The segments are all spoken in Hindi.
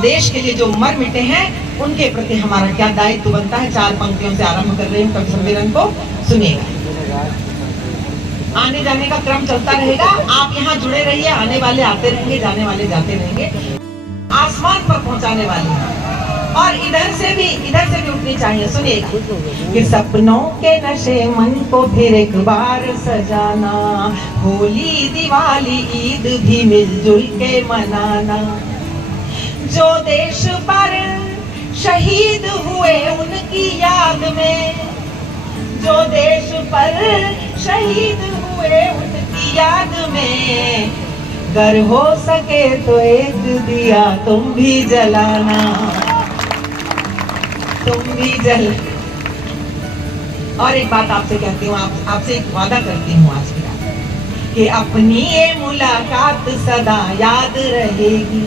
देश के लिए जो मर मिटे हैं उनके प्रति हमारा क्या दायित्व बनता है। 4 पंक्तियों से आरंभ कर रही हूँ, कवि सम्मेलन को सुनिएगा। आने जाने का क्रम चलता रहेगा, आप यहाँ जुड़े रहिए, आने वाले आते रहेंगे, जाने वाले जाते रहेंगे। आसमान पर पहुंचाने वाले हैं और इधर से भी उठनी चाहिए। सुनिएगा कि सपनों के नशे मन को फिर एक बार सजाना, होली दिवाली ईद भी मिलजुल के मनाना। जो देश पर शहीद हुए उनकी याद में, जो देश पर शहीद हुए उनकी याद में, अगर हो सके तो एक दिया तुम भी जलाना, तुम भी जल। और एक बात आपसे कहती हूँ, आपसे एक वादा करती हूँ आज की रात कि अपनी ये मुलाकात सदा याद रहेगी,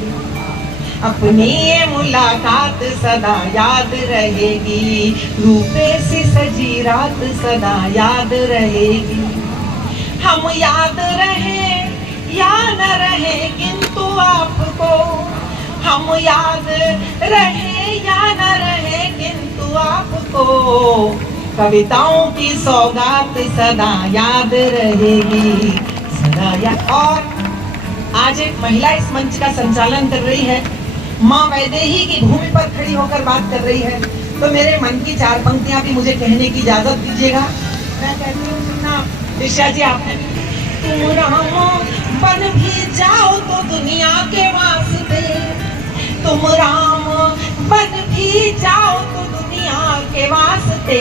अपनी ये मुलाकात सदा याद रहेगी, रूपे सी सजी रात सदा याद रहेगी। हम याद रहे या न रहे किंतु आपको, हम याद रहे या न रहे किंतु आपको, कविताओं की सौगात सदा याद रहेगी, सदा याद। और आज एक महिला इस मंच का संचालन कर रही है, माँ वैदेही की भूमि पर खड़ी होकर बात कर रही है, तो मेरे मन की 4 पंक्तियां भी मुझे कहने की इजाजत दीजिएगा। मैं कहती हूँ सुनना ऋषा जी, आपने तुम राम बन भी जाओ तो दुनिया के वास्ते, तुम राम बन भी जाओ तो दुनिया के वास्ते,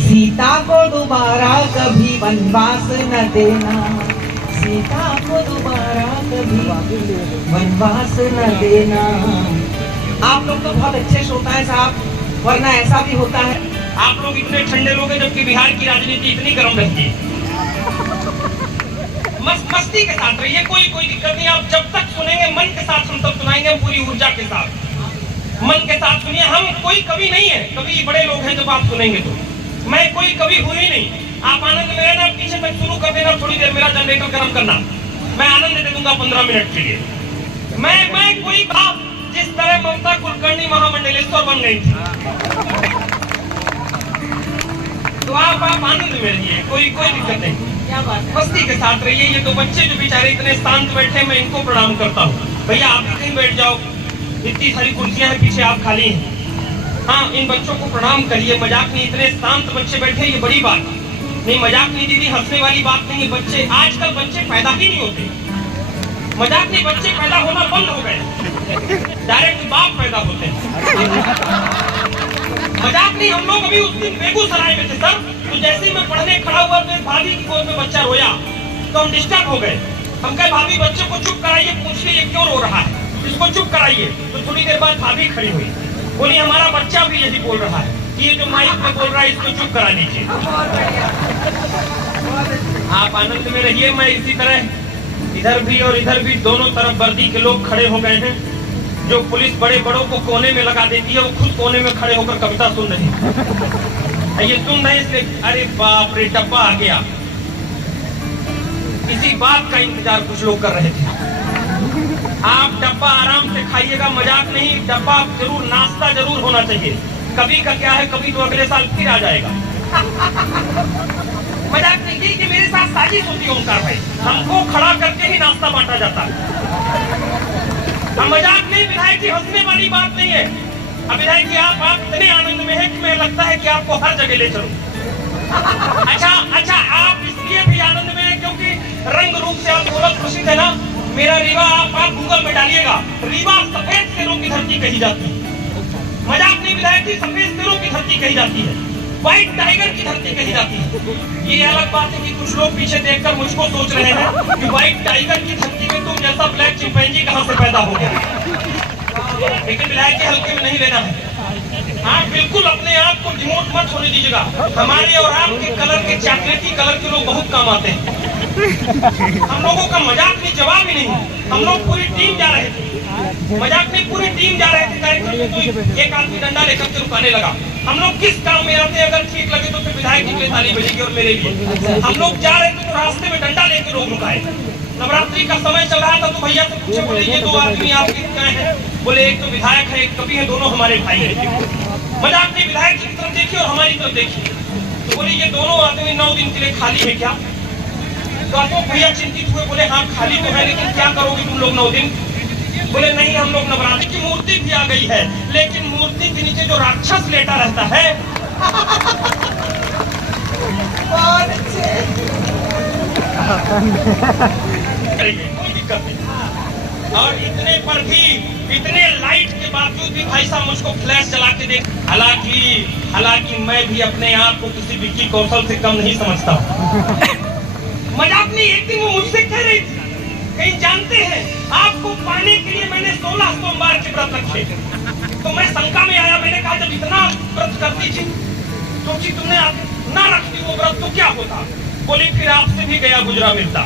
सीता को दोबारा कभी वनवास न देना, सीता को दोबारा कभी वनवास न देना। आप लोग तो बहुत अच्छे श्रोता है साहब, वरना ऐसा भी होता है आप लोग इतने ठंडे लोग हैं जबकि बिहार की राजनीति इतनी गर्म रहती है। मस्ती के साथ रहिए, कोई दिक्कत नहीं। आप जब तक सुनेंगे मन के साथ हम तब सुनाएंगे, हम पूरी ऊर्जा के साथ मन के साथ सुनिए। हम कोई कवि नहीं है, कवि बड़े लोग हैं जब आप सुनेंगे तो। मैं कोई कवि हूँ ही नहीं। आप आनंद में रहना, पीछे तक शुरू कर देना, थोड़ी देर मेरा जनरेटर गर्म करना, मैं आनंद दे दूंगा 15 मिनट के लिए। मैं कोई बात जिस तरह ममता कुलकर्णी महामंडलेश्वर बन गई थी, तो आप आनंद में रहिए, कोई दिक्कत नहीं। क्या बात है, मस्ती के साथ रहिए। ये तो बच्चे जो बेचारे इतने शांत बैठे, मैं इनको प्रणाम करता हूँ। भैया आप भी कहीं बैठ जाओ, इतनी सारी कुर्सियां हैं पीछे, आप खाली हैं। हाँ, इन बच्चों को प्रणाम करिए, मजाक नहीं। इतने शांत बच्चे बैठे, ये बड़ी बात नहीं, मजाक नहीं दीदी, हंसने वाली बात नहीं है। बच्चे आजकल बच्चे पैदा ही नहीं होते, मजाक नहीं, बच्चे पैदा होना बंद हो गए, डायरेक्ट बाप पैदा होते हैं। मजाक नहीं। हम लोग अभी उस दिन बेगूसराय में थे सर, तो जैसे ही मैं पढ़ने खड़ा हुआ तो एक भाभी की गोद में बच्चा रोया, तो हम डिस्टर्ब हो गए। हम कहे भाभी बच्चे को चुप कराइए, पूछिए ये क्यों रो रहा है, इसको चुप कराइए। तो थोड़ी देर बाद भाभी खड़ी हुई, बोली हमारा बच्चा भी यही बोल रहा है, ये जो माइक में बोल रहा है इसको चुप करा दीजिए। आप आनंद में रहिए। मैं इसी तरह इधर भी और इधर भी दोनों तरफ वर्दी के लोग खड़े हो गए हैं। जो पुलिस बड़े बड़ों को कोने में लगा देती है, वो खुद कोने में खड़े होकर कविता सुन रही है। ये सुन रहे इसलिए, अरे बाप रे डब्बा आ गया। इसी बात का इंतजार कुछ लोग कर रहे थे। आप डब्बा आराम से खाइएगा, मजाक नहीं। डब्बा जरूर, नाश्ता जरूर होना चाहिए। कभी का क्या है, कभी तो अगले साल फिर आ जाएगा। मजाक नहीं। कि मेरे साथ साजिश होती है ओंकार भाई, हमको खड़ा करके ही नाश्ता बांटा जाता है। हम मजाक नहीं, विधायक जी हंसने वाली बात नहीं है। अब विधायक जी आप इतने आनंद में हैं कि मुझे लगता है कि आपको हर जगह ले चलूं। अच्छा आप इसलिए भी आनंद में हैं क्योंकि रंग रूप से आप बहुत प्रसिद्ध है ना। मेरा रीवा आप गूगल में डालिएगा, रीवा सफेद शेरों की धरती कही जाती है। मजाक नहीं विधायक जी, सफेद शेरों की धरती कही जाती है, व्हाइट टाइगर की धरती कही जाती है। ये अलग बात है कि कुछ लोग पीछे देखकर मुझको सोच रहे हैं कि व्हाइट टाइगर की धरती में तुम जैसा ब्लैक चिंपैंजी कहां से पैदा हो गया। लेकिन विधायक जी हल्के में नहीं लेना है। आप बिल्कुल अपने आप को डिमोट मत होने दीजिएगा। हमारे और आपके कलर के, चॉकलेटी कलर के लोग बहुत काम आते हैं। हम लोगों का मजाक नहीं, जवाब ही नहीं। हम लोग पूरी टीम जा रहे थे, मजाक नहीं, पूरी टीम जा रहे थे कार्यक्रम में, तो एक आदमी डंडा लेकर के रुकाने लगा। हम लोग किस काम में आते, अगर ठीक लगे तो फिर विधायक जी के ताली बजेगी और मेरे लिए। हम लोग जा रहे थे तो रास्ते में डंडा लेकर लोग रुकाए। नवरात्रि का समय चल रहा था तो भैया से पूछे, बोले ये 2 आदमी आपके क्या हैं? बोले एक तो विधायक है, एक कवि है, दोनों हमारे भाई हैं। मजाक नहीं, विधायक की तरफ देखिए और हमारी तरफ देखिए। तो बोले ये दोनों आदमी 9 दिन के लिए खाली है क्या? तो अशोक भैया चिंतित हुए, बोले हाँ खाली तो है, लेकिन क्या करोगे तुम लोग 9 दिन? बोले नहीं, हम लोग नवरात्रि की मूर्ति भी आ गई है, लेकिन मूर्ति के नीचे जो राक्षस लेटा रहता है बहुत अच्छे। कोई दिक्कत नहीं। और इतने पर भी, इतने लाइट के बावजूद भी भाई साहब मुझको फ्लैश जला के देख। हालांकि मैं भी अपने आप को किसी विक्की कौशल से कम नहीं समझता हूँ। मजाक नहीं, एक दिन वो मुझसे कह रही थी, कहीं जानते हैं आपको पाने के लिए मैंने 16 सोमवार के व्रत रखे। तो मैं शंका में आया, मैंने कहा जब इतना व्रत करती थी, सोची तुमने ना रखती वो व्रत तो क्या होता? बोली फिर आपसे भी गया गुजरा मिलता।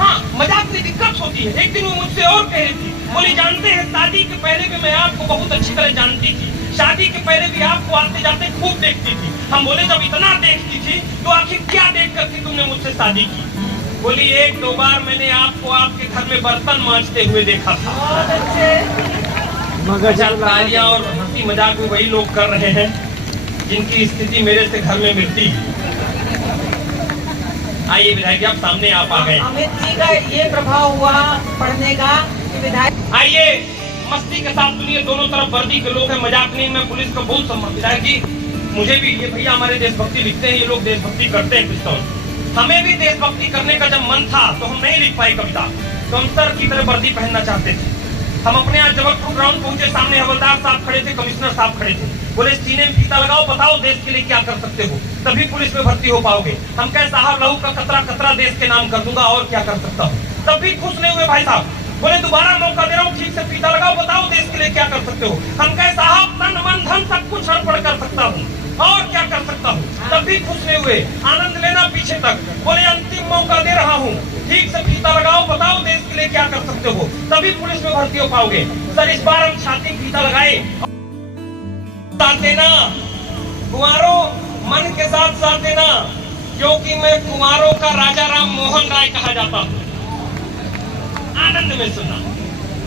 हाँ, मजाक में दिक्कत होती है। एक दिन वो मुझसे और कह रही थी, बोली जानते हैं शादी के पहले भी मैं आपको बहुत अच्छी तरह जानती थी, शादी के पहले भी आपको आते जाते खूब देखती थी। हम बोले जब इतना देखती थी तो आखिर क्या देख कर के तुमने मुझसे शादी की? बोली 1-2 बार मैंने आपको आपके घर में बर्तन मांजते हुए देखा था। बहुत अच्छे। तालियां और हंसी मजाक भी वही लोग कर रहे हैं जिनकी स्थिति मेरे से घर में मिलती है। आइए विधायक जी, आप सामने आप आ गए। अमित जी का ये प्रभाव हुआ पढ़ने का कि विधायक। आइए मस्ती के साथ सुनिए, दोनों तरफ वर्दी के लोग हैं, मजाक नहीं, मैं पुलिस का बहुत सम्मान। विधायक जी मुझे भी, ये भैया हमारे देशभक्ति लिखते हैं, ये लोग देशभक्ति करते हैं कुछ। हमें भी देशभक्ति करने का जब मन था तो हम नहीं लिख पाए कविता, तो हम सर की तरह वर्दी पहनना चाहते थे। हम अपने यहाँ जबलपुर ग्राउंड पहुंचे, सामने हवलदार साहब खड़े थे, कमिश्नर साहब खड़े थे, बोले सीने में फीता लगाओ, बताओ देश के लिए क्या कर सकते हो, तभी पुलिस में भर्ती हो पाओगे। हम कहे साहब लहू का कतरा कतरा देश के नाम कर दूंगा, और क्या कर सकता हूँ। तब भी खुश नहीं हुए भाई साहब, बोले दोबारा मौका दे रहा हूँ, ठीक से फीता लगाओ, बताओ देश के लिए क्या कर सकते हो। हम कहे साहब तन मन धन सब कुछ अर्पण कर सकता हूँ, और क्या कर सकता हूँ। तब भी खुश नहीं हुए, आनंद लेना पीछे तक। बोले अंतिम मौका दे रहा हूँ, ठीक से फीता लगाओ, बताओ देश के लिए क्या कर सकते हो, तभी पुलिस में भर्ती हो पाओगे। सर इस बार हम छाती फीता लगाए। साथ देना कुंवारों, मन के साथ साथ देना, क्योंकि मैं कुंवारों का राजा राम मोहन राय कहा जाता हूँ। आनंद में सुना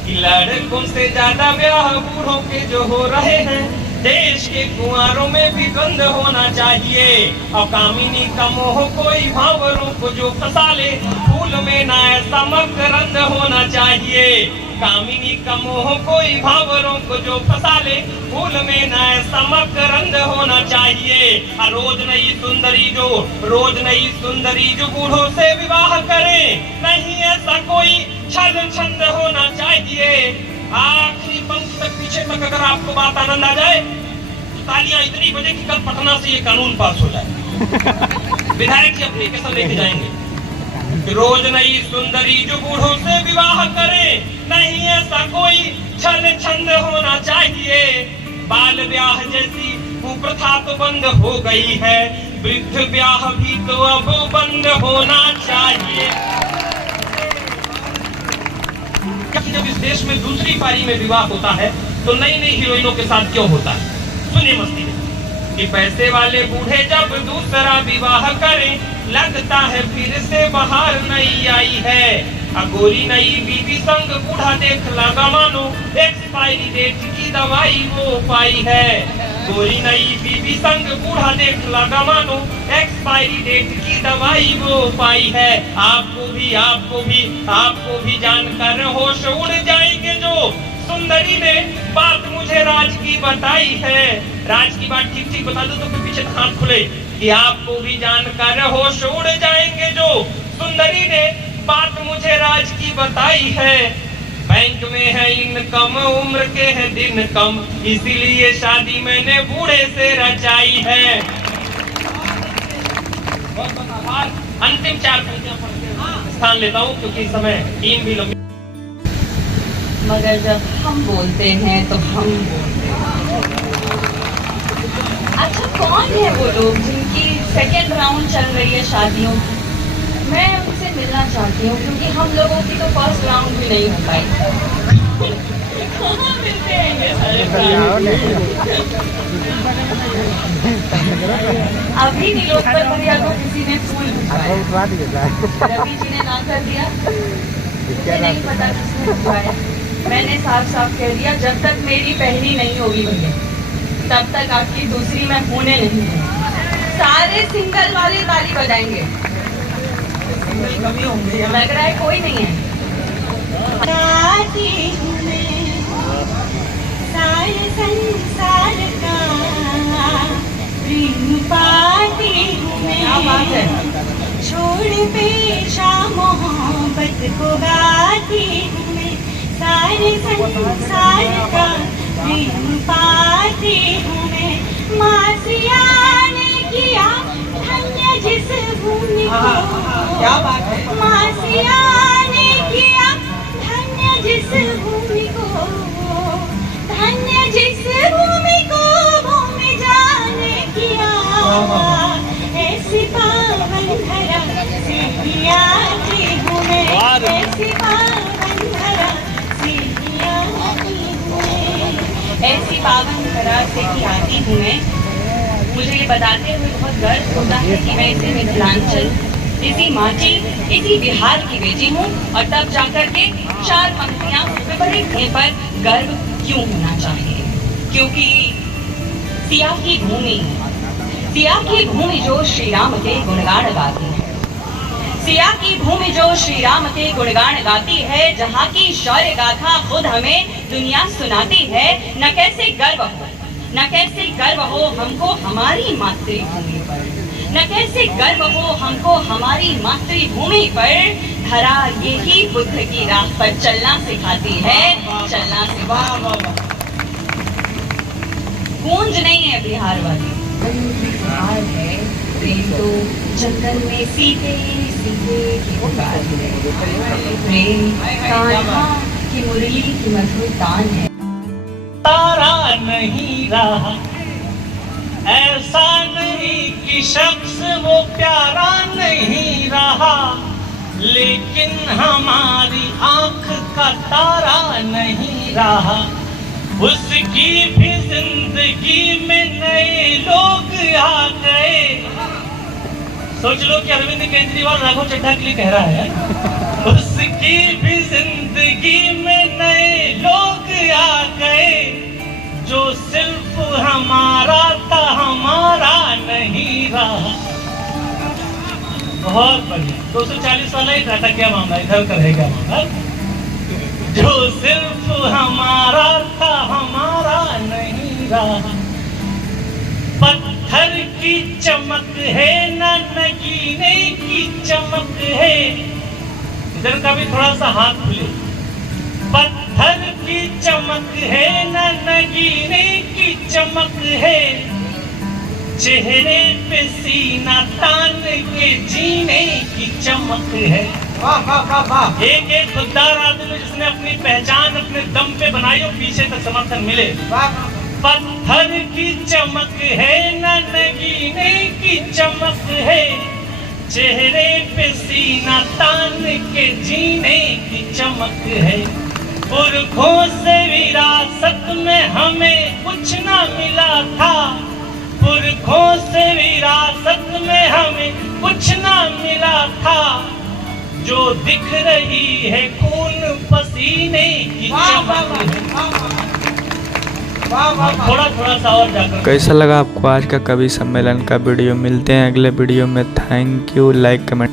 कि लड़कों से ज्यादा ब्याह बूढ़ों के जो हो रहे हैं, देश के कुंवारों में भी द्वंद होना चाहिए। और कामिनी का मोह कोई भावरों को जो फंसा ले, फूल में ना ऐसा मकरंद होना चाहिए। कामिनी का मोह कोई भावरों को जो फंसा ले, फूल में ना ऐसा मकरंद होना चाहिए। रोज नई सुंदरी जो बूढ़ों से विवाह करे, नहीं ऐसा कोई छल छंद होना चाहिए। आखिरी पंक्ति तक पीछे तक अगर आपको बात आनंद आ जाए तो तालियां इतनी बजे कि कल पटना से ये कानून पास हो जाए। विधायक जी अपनी कसम लेके जाएंगे। रोज नई सुंदरी जो बूढ़ों से विवाह करे, नहीं ऐसा कोई छल छंद होना चाहिए। बाल ब्याह जैसी कुप्रथा तो बंद हो गई है, वृद्ध ब्याह भी तो अब बंद होना चाहिए। जब इस देश में दूसरी पारी में विवाह होता है तो नई नई हीरोइनों के साथ क्यों होता है? सुनिए मस्ती में कि पैसे वाले बूढ़े जब दूसरा विवाह करें, लगता है फिर से बाहर नहीं आई है। गोरी नई बीवी संग बूढ़ा देख लगा मानो, एक्सपायरी डेट की दवाई वो पाई है। गोरी नई बीवी संग बूढ़ा देख लगा मानो, एक्सपायरी डेट की दवाई वो पाई है। आपको भी जानकर होश उड़ जाएंगे जो सुंदरी ने बात मुझे राज की बताई है। राज की बात ठीक ठीक बता दो तो फिर पीछे हाथ खुले कि आपको भी जानकर होश उड़ जाएंगे जो सुंदरी ने बात मुझे राज की बताई है। बैंक में है इनकम, उम्र के है दिन कम, इसीलिए शादी मैंने बूढ़े से रचाई है। अंतिम 4 पंक्तियां पढ़ के स्थान लेता हूँ क्योंकि समय टीम भी लंबी। मगर जब हम बोलते हैं तो हम बोलते हैं। अच्छा कौन है वो लोग जिनकी सेकेंड राउंड चल रही है शादियों की? मैं उनसे मिलना चाहती हूँ क्योंकि हम लोगों की तो फर्स्ट राउंड भी नहीं हो पाई। कहाँ मिलते हैं ये सारे अभी नीलोत्पल भैया को किसी ने फूल भिजवाया, रवि जी ने ना कर दिया, मुझे नहीं पता किसने भिजवाया। मैंने साफ साफ कह दिया, जब तक मेरी पहली नहीं होगी भैया तब तक आपकी दूसरी मैं होने नहीं दूंगी। सारे सिंगल वाले ताली बजाएंगे, कभी होंगे लग रहा है कोई नहीं है। गाती हूँ मैं सारे संसार का प्रेम पाती हूँ क्या बात है। मैं, छोड़ पेशा मोहब्बत को गाती हूँ मैं, सारे संसार का प्रेम पाती हूँ मैं। मासिया ने किया धन्य जिस भूमि को, क्या बात है। मासिया ने किया धन्य जिस भूमि को, धन्य जिस भूमि को भूमि जाने किया। ऐसी पावन धरा से ही आती हूँ मैं, ऐसी पावन धरा से ही आती हूँ मैं। ऐसी पावन धरा से ही आती हूँ मैं। मुझे ये बताते हुए बहुत गर्व होता है कि मैं इसी मिथिलांचल, इसी माटी, इसी बिहार की बेटी हूँ। और तब जाकर के चार पंक्तियाँ उसमें पढ़ने पर गर्व क्यों होना चाहिए, क्योंकि सिया की भूमि जो श्री राम के गुणगान गाती है, सिया की भूमि जो श्री राम के गुणगान गाती है, जहाँ की शौर्य गाथा खुद हमें दुनिया सुनाती है। न कैसे गर्व हो हमको हमारी मातृभूमि पर, न कैसे गर्व हो हमको हमारी मातृभूमि पर। धरा यही बुद्ध की राह पर चलना सिखाती है, चलना सिखाती है। गूंज नहीं है बिहार वाली, बिहार है प्रेम तो जंगल में सीधे सीधे की पुकार है। प्रेम कान्हा की मुरली की मधुर तान है। तारा नहीं रहा, ऐसा नहीं कि शख्स वो प्यारा नहीं रहा, लेकिन हमारी आंख का तारा नहीं रहा। उसकी भी जिंदगी में नए लोग आ गए। सोच लो कि अरविंद केजरीवाल राघव चड्ढा के लिए कह रहा है, उसकी भी जिंदगी में नए लोग आ गए। जो सिर्फ हमारा था हमारा नहीं रहा। बहुत बढ़िया। 240 वाला ही था क्या मामला, इधर का रहेगा मामला। जो सिर्फ हमारा था हमारा नहीं रहा। पत्थर की चमक है न नगीने की चमक है। इधर का भी थोड़ा सा हाथ खुले। पत्थर की चमक है न नगीने की चमक है। चेहरे पे सीना तान के जीने की चमक है। एक एक खुददार आदमी जिसने अपनी पहचान अपने दम पे बनाई और पीछे तक समर्थन मिले। पत्थर की चमक है न नगीने की चमक है। चेहरे पे सीना तान के जीने की चमक है। पुरखों से विरासत में हमें कुछ न मिला था। पुरखों से विरासत में हमें कुछ न मिला था। जो दिख रही है खून पसीने की चमक है। थोड़ा थोड़ा सा और जाकर कैसा लगा आपको आज का कवि सम्मेलन का वीडियो। मिलते हैं अगले वीडियो में। Thank you. Like comment